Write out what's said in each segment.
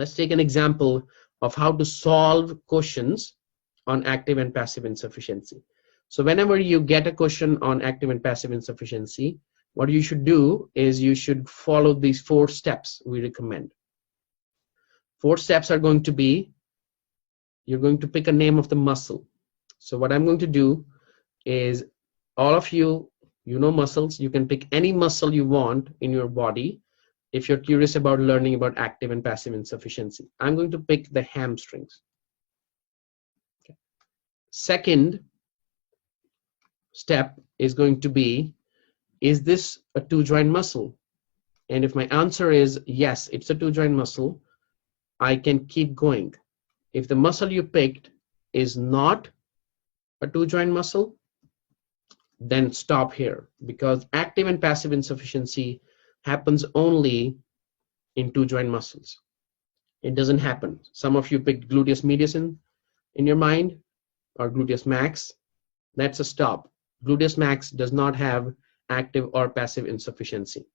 Let's take an example of how to solve questions on active and passive insufficiency. So whenever you get a question on active and passive insufficiency, what you should do is you should follow these 4 steps we recommend. 4 steps are going to be, you're going to pick a name of the muscle. So what I'm going to do is, all of you, you know muscles, you can pick any muscle you want in your body if you're curious about learning about active and passive insufficiency. I'm going to pick the hamstrings. Okay. Second step is going to be, is this a 2-joint muscle? And if my answer is yes, it's a 2-joint muscle, I can keep going. If the muscle you picked is not a 2-joint muscle, then stop here, because active and passive insufficiency happens only in 2-joint muscles. It doesn't happen. Some of you picked gluteus medius in your mind, or gluteus max. That's a stop. Gluteus max does not have active or passive insufficiency.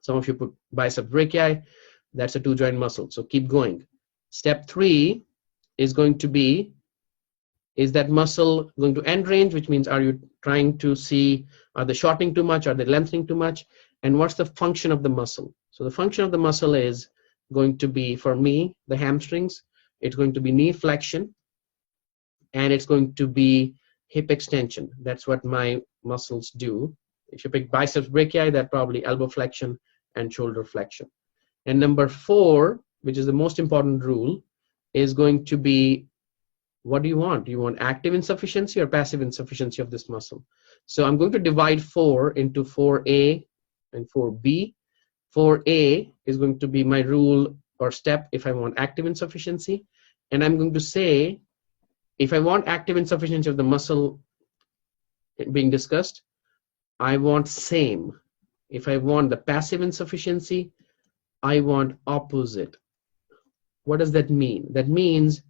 Some of you put biceps brachii, that's a 2-joint muscle, so keep going. Step 3 is going to be, is that muscle going to end range, which means are you trying to see, are they shortening too much, are they lengthening too much, and what's the function of the muscle? So the function of the muscle is going to be, for me, the hamstrings, it's going to be knee flexion, and it's going to be hip extension. That's what my muscles do. If you pick biceps brachii, that's probably elbow flexion and shoulder flexion. And number 4, which is the most important rule, is going to be, what do you want? Do you want active insufficiency or passive insufficiency of this muscle? So I'm going to divide 4 into 4A and 4B. 4A is going to be my rule or step if I want active insufficiency. And I'm going to say, if I want active insufficiency of the muscle being discussed, I want same. If I want the passive insufficiency, I want opposite. What does that mean? That means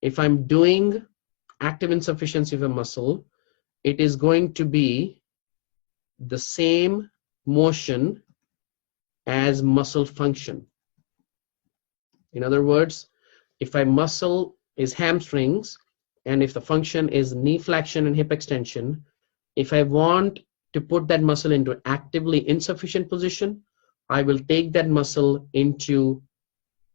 if I'm doing active insufficiency of a muscle, it is going to be the same motion as muscle function. In other words, if my muscle is hamstrings, and if the function is knee flexion and hip extension, if I want to put that muscle into actively insufficient position, I will take that muscle into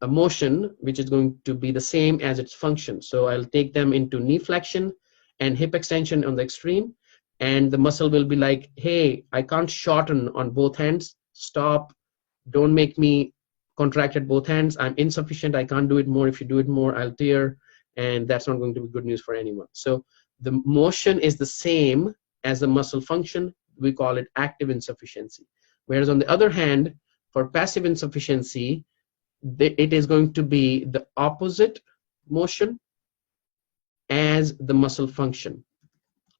a motion which is going to be the same as its function. So I'll take them into knee flexion and hip extension on the extreme, and the muscle will be like, hey, I can't shorten on both hands, stop, don't make me contract at both hands, I'm insufficient, I can't do it more, if you do it more I'll tear, and that's not going to be good news for anyone. So the motion is the same as the muscle function, we call it active insufficiency. Whereas on the other hand, for passive insufficiency, it is going to be the opposite motion as the muscle function,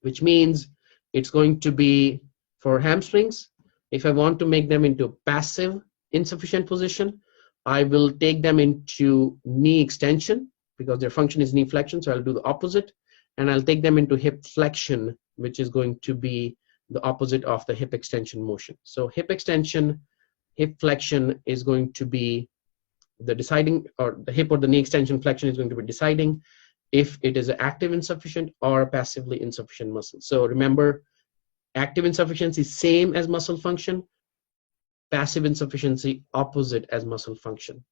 which means it's going to be, for hamstrings, if I want to make them into passive insufficient position, I will take them into knee extension because their function is knee flexion, so I'll do the opposite, and I'll take them into hip flexion, which is going to be the opposite of the hip extension motion. So hip extension, hip flexion is going to be the deciding, or the hip or the knee extension flexion is going to be deciding if it is an active insufficient or a passively insufficient muscle. So remember, active insufficiency same as muscle function, passive insufficiency opposite as muscle function.